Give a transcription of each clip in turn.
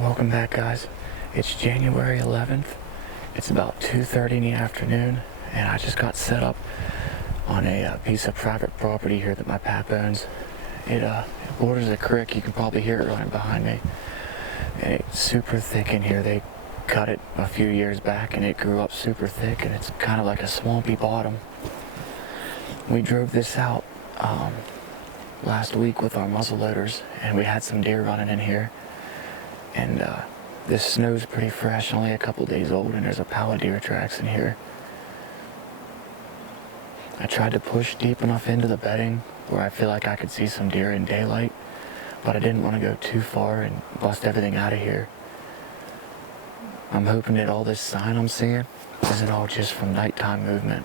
Welcome back, guys. It's January 11th. It's about 2:30 in the afternoon, and I just got set up on a piece of private property here that my pap owns. It borders a creek. You can probably hear it running behind me. And it's super thick in here. They cut it a few years back, and it grew up super thick, and it's kind of like a swampy bottom. We drove this out last week with our muzzle loaders, and we had some deer running in here. And this snow's pretty fresh, only a couple days old, and there's a pile of deer tracks in here. I tried to push deep enough into the bedding where I feel like I could see some deer in daylight, but I didn't want to go too far and bust everything out of here. I'm hoping that all this sign I'm seeing isn't all just from nighttime movement.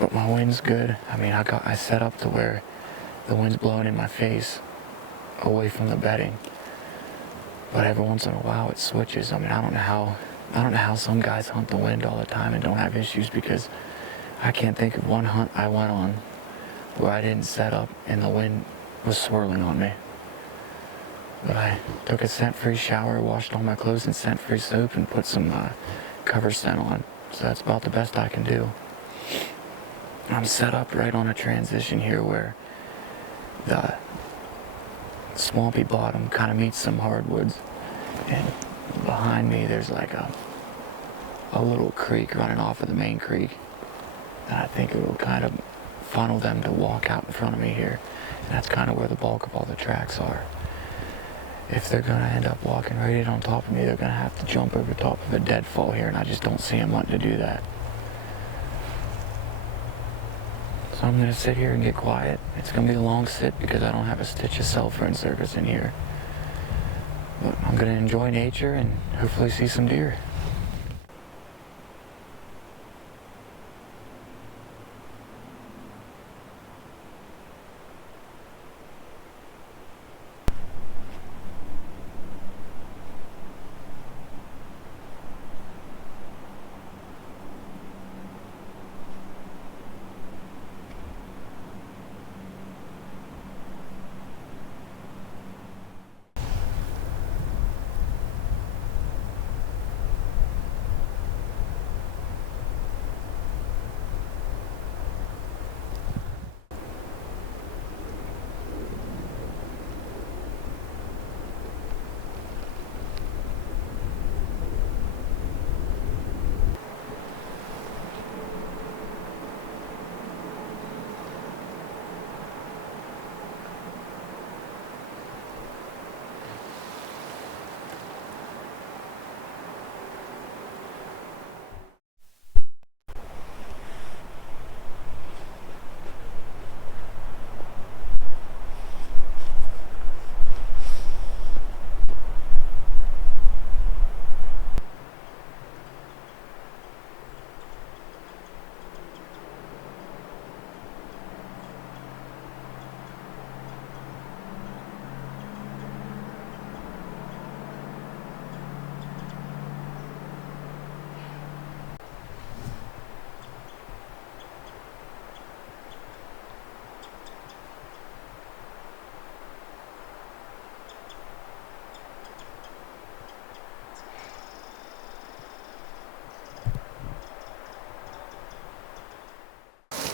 But my wind's good. I mean, I set up to where the wind's blowing in my face, away from the bedding, but every once in a while it switches. I mean, I don't know how some guys hunt the wind all the time and don't have issues, because I can't think of one hunt I went on where I didn't set up and the wind was swirling on me. But I took a scent-free shower, washed all my clothes in scent-free soap, and put some cover scent on. So that's about the best I can do. I'm set up right on a transition here where the swampy bottom kind of meets some hardwoods, and behind me there's like a little creek running off of the main creek, and I think it will kind of funnel them to walk out in front of me here, and that's kind of where the bulk of all the tracks are. If they're going to end up walking right in on top of me, they're going to have to jump over top of a deadfall here, and I just don't see them wanting to do that. So I'm going to sit here and get quiet. It's going to be a long sit because I don't have a stitch of cell phone service in here. But I'm going to enjoy nature and hopefully see some deer.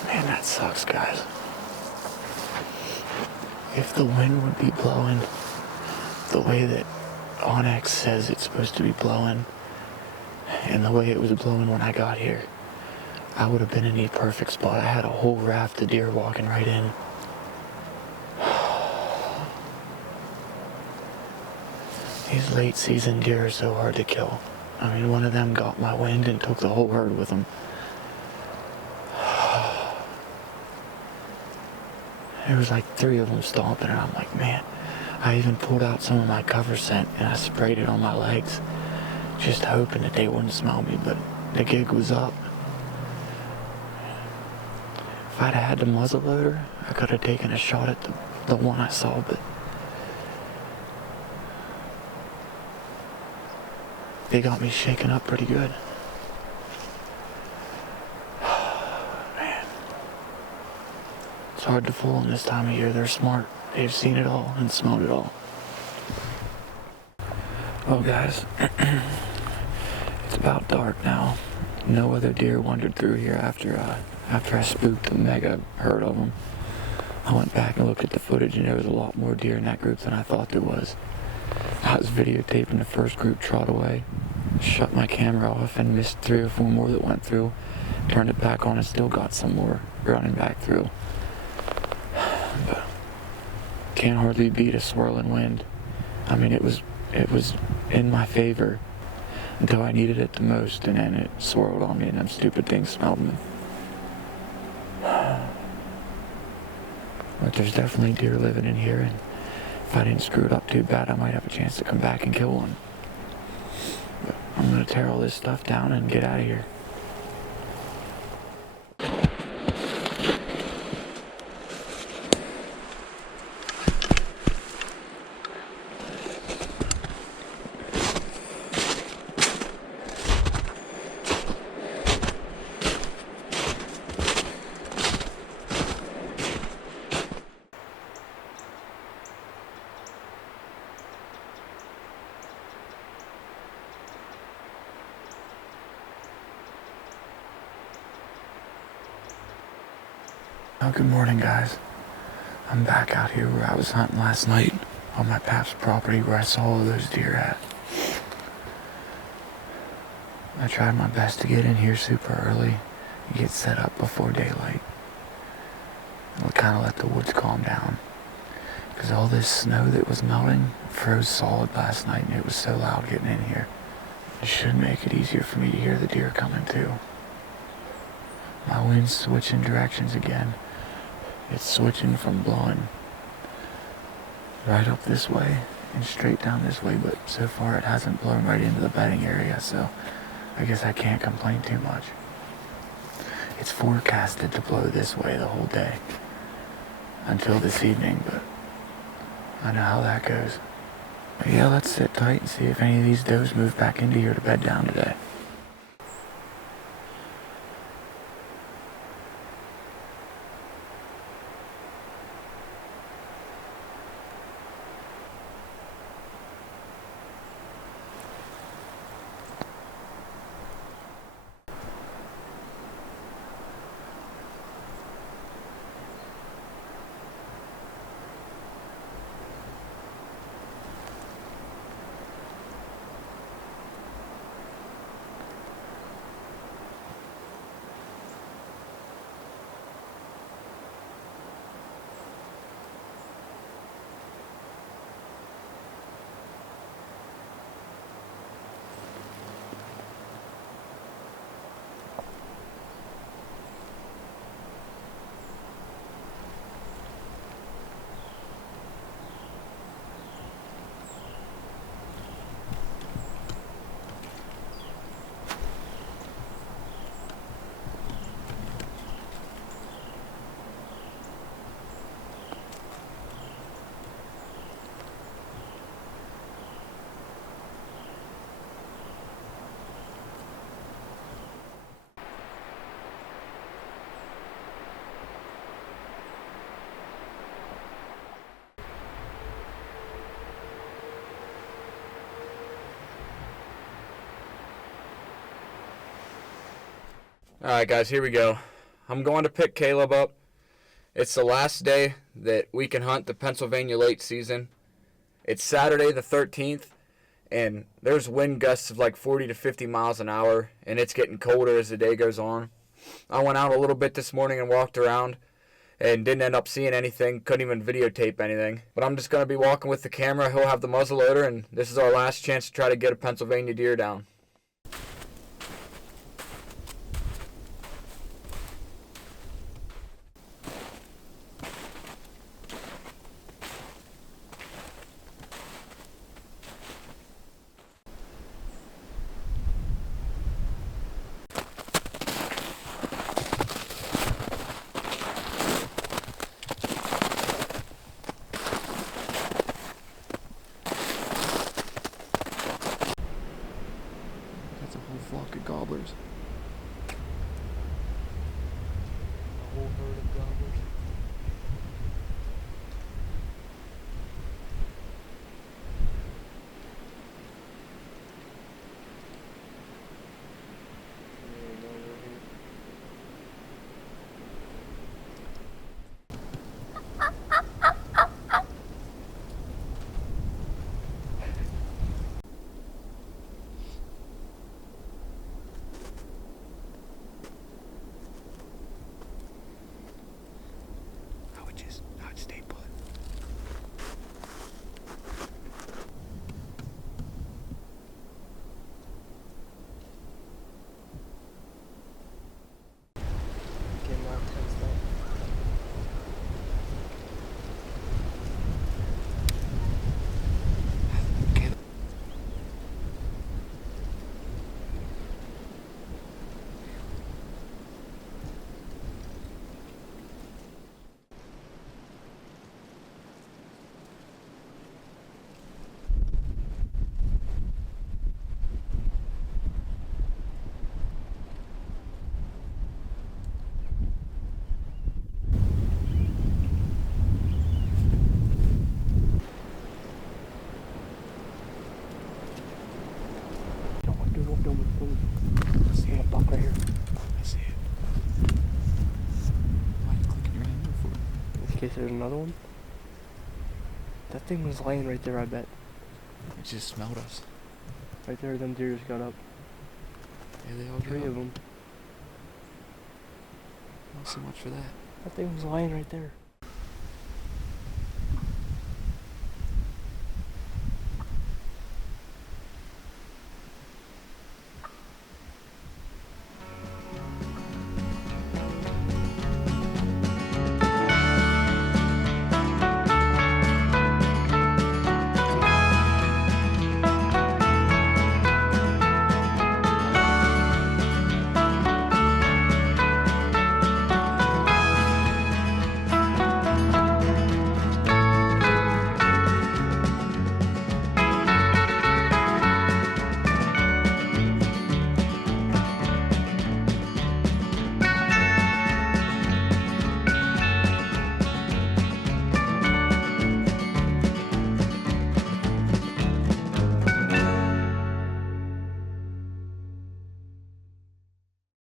Man, that sucks, guys. If the wind would be blowing the way that onX says it's supposed to be blowing, and the way it was blowing when I got here, I would have been in the perfect spot. I had a whole raft of deer walking right in. These late season deer are so hard to kill. I mean, one of them got my wind and took the whole herd with them. There was like 3 of them stomping, and I'm like, man. I even pulled out some of my cover scent and I sprayed it on my legs, just hoping that they wouldn't smell me, but the gig was up. If I'd had the muzzle loader, I could have taken a shot at the one I saw, but they got me shaken up pretty good. It's hard to fool them this time of year. They're smart. They've seen it all and smelled it all. Well, guys, it's about dark now. No other deer wandered through here after I spooked a mega herd of them. I went back and looked at the footage, and there was a lot more deer in that group than I thought there was. I was videotaping the first group trot away, shut my camera off, and missed 3 or 4 more that went through. Turned it back on and still got some more running back through. But can't hardly beat a swirling wind. I mean, it was in my favor until I needed it the most, and then it swirled on me and them stupid things smelled me. But there's definitely deer living in here, and if I didn't screw it up too bad, I might have a chance to come back and kill one. But I'm gonna tear all this stuff down and get out of here. Oh, good morning, guys. I'm back out here where I was hunting last night on my pap's property where I saw all those deer at. I tried my best to get in here super early and get set up before daylight. And kind of let the woods calm down. Because all this snow that was melting froze solid last night, and it was so loud getting in here. It should make it easier for me to hear the deer coming too. My wind's switching directions again. It's switching from blowing right up this way and straight down this way, but so far it hasn't blown right into the bedding area, so I guess I can't complain too much. It's forecasted to blow this way the whole day until this evening, but I know how that goes. But yeah, let's sit tight and see if any of these does move back into here to bed down today. Alright guys, here we go. I'm going to pick Caleb up. It's the last day that we can hunt the Pennsylvania late season. It's Saturday the 13th, and there's wind gusts of like 40 to 50 miles an hour, and it's getting colder as the day goes on. I went out a little bit this morning and walked around and didn't end up seeing anything, couldn't even videotape anything. But I'm just going to be walking with the camera. He'll have the muzzleloader, and this is our last chance to try to get a Pennsylvania deer down. That's a whole flock of gobblers. A whole herd of gobblers. case there's another one. That thing was laying right there, I bet. It just smelled us. Right there, them deer just got up. Here they all 3 go. of them. Not so much for that. That thing was lying right there.